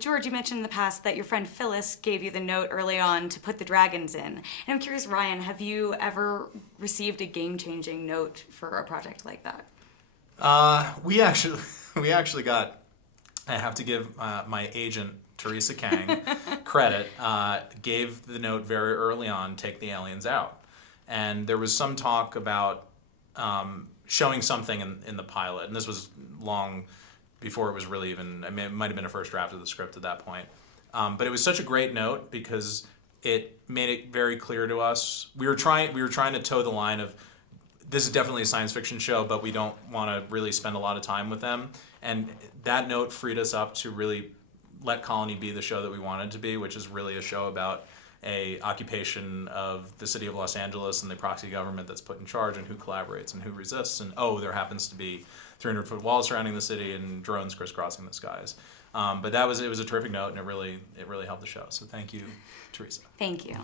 George, you mentioned in the past that your friend Phyllis gave you the note early on to put the dragons in. And I'm curious, Ryan, have you ever received a game-changing note for a project like that? We actually got, I have to give my agent, Teresa Kang, credit, gave the note very early on, take the aliens out. And there was some talk about showing something in the pilot, and this was long before it was really even, I mean, it might have been a first draft of the script at that point. But it was such a great note because it made it very clear to us. We were trying to toe the line of, this is definitely a science fiction show, but we don't want to really spend a lot of time with them. And that note freed us up to really let Colony be the show that we wanted it to be, which is really a show about a occupation of the city of Los Angeles and the proxy government that's put in charge, and who collaborates and who resists. And there happens to be 300-foot walls surrounding the city and drones crisscrossing the skies. But it was a terrific note, and it really helped the show. So thank you, Teresa. Thank you.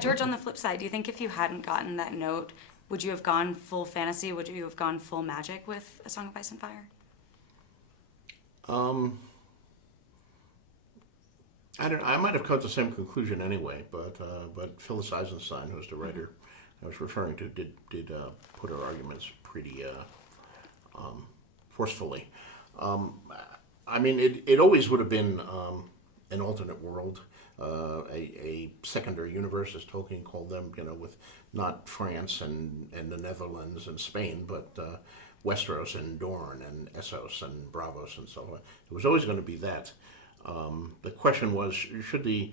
George, on the flip side, do you think if you hadn't gotten that note, would you have gone full fantasy? Would you have gone full magic with A Song of Ice and Fire? I might have come to the same conclusion anyway, but Phyllis Eisenstein, who's the writer I was referring to, did put her arguments pretty forcefully. I mean, it always would have been an alternate world, a secondary universe, as Tolkien called them, with not France and the Netherlands and Spain, but Westeros and Dorne and Essos and Bravos and so on. It was always going to be that. The question was, should the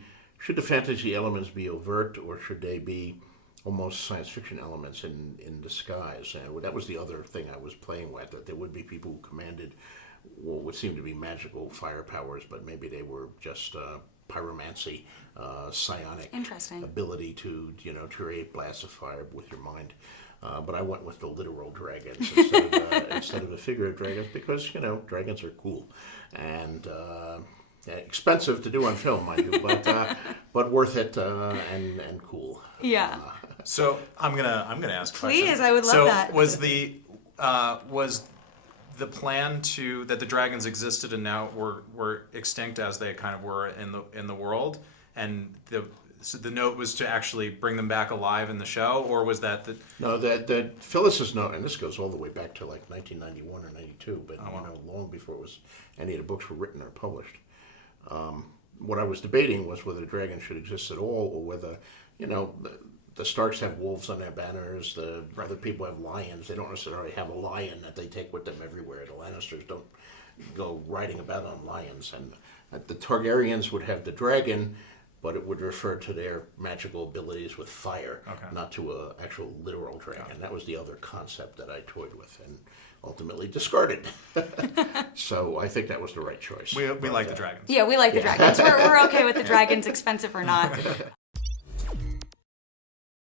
fantasy elements be overt, or should they be almost science fiction elements in disguise? And that was the other thing I was playing with, that there would be people who commanded what would seem to be magical fire powers, but maybe they were just pyromancy, psionic ability to create blasts of fire with your mind. But I went with the literal dragons instead of the figure of dragons, because dragons are cool and expensive to do on film, mind you, but worth it and cool. Yeah. So I'm gonna ask a question. Please, I would love that. So was the plan that the dragons existed and now were extinct as they kind of were in the world, and the note was to actually bring them back alive in the show, or was that the... No, that Phyllis's note, and this goes all the way back to like 1991 or 92, but long before any of the books were written or published. What I was debating was whether dragons should exist at all, or whether, the Starks have wolves on their banners, the other people have lions. They don't necessarily have a lion that they take with them everywhere. The Lannisters don't go riding about on lions. And the Targaryens would have the dragon, but it would refer to their magical abilities with fire, not to an actual literal dragon. That was the other concept that I toyed with and ultimately discarded. So I think that was the right choice. We like the dragons. Yeah, we like the dragons. We're okay with the dragons, expensive or not.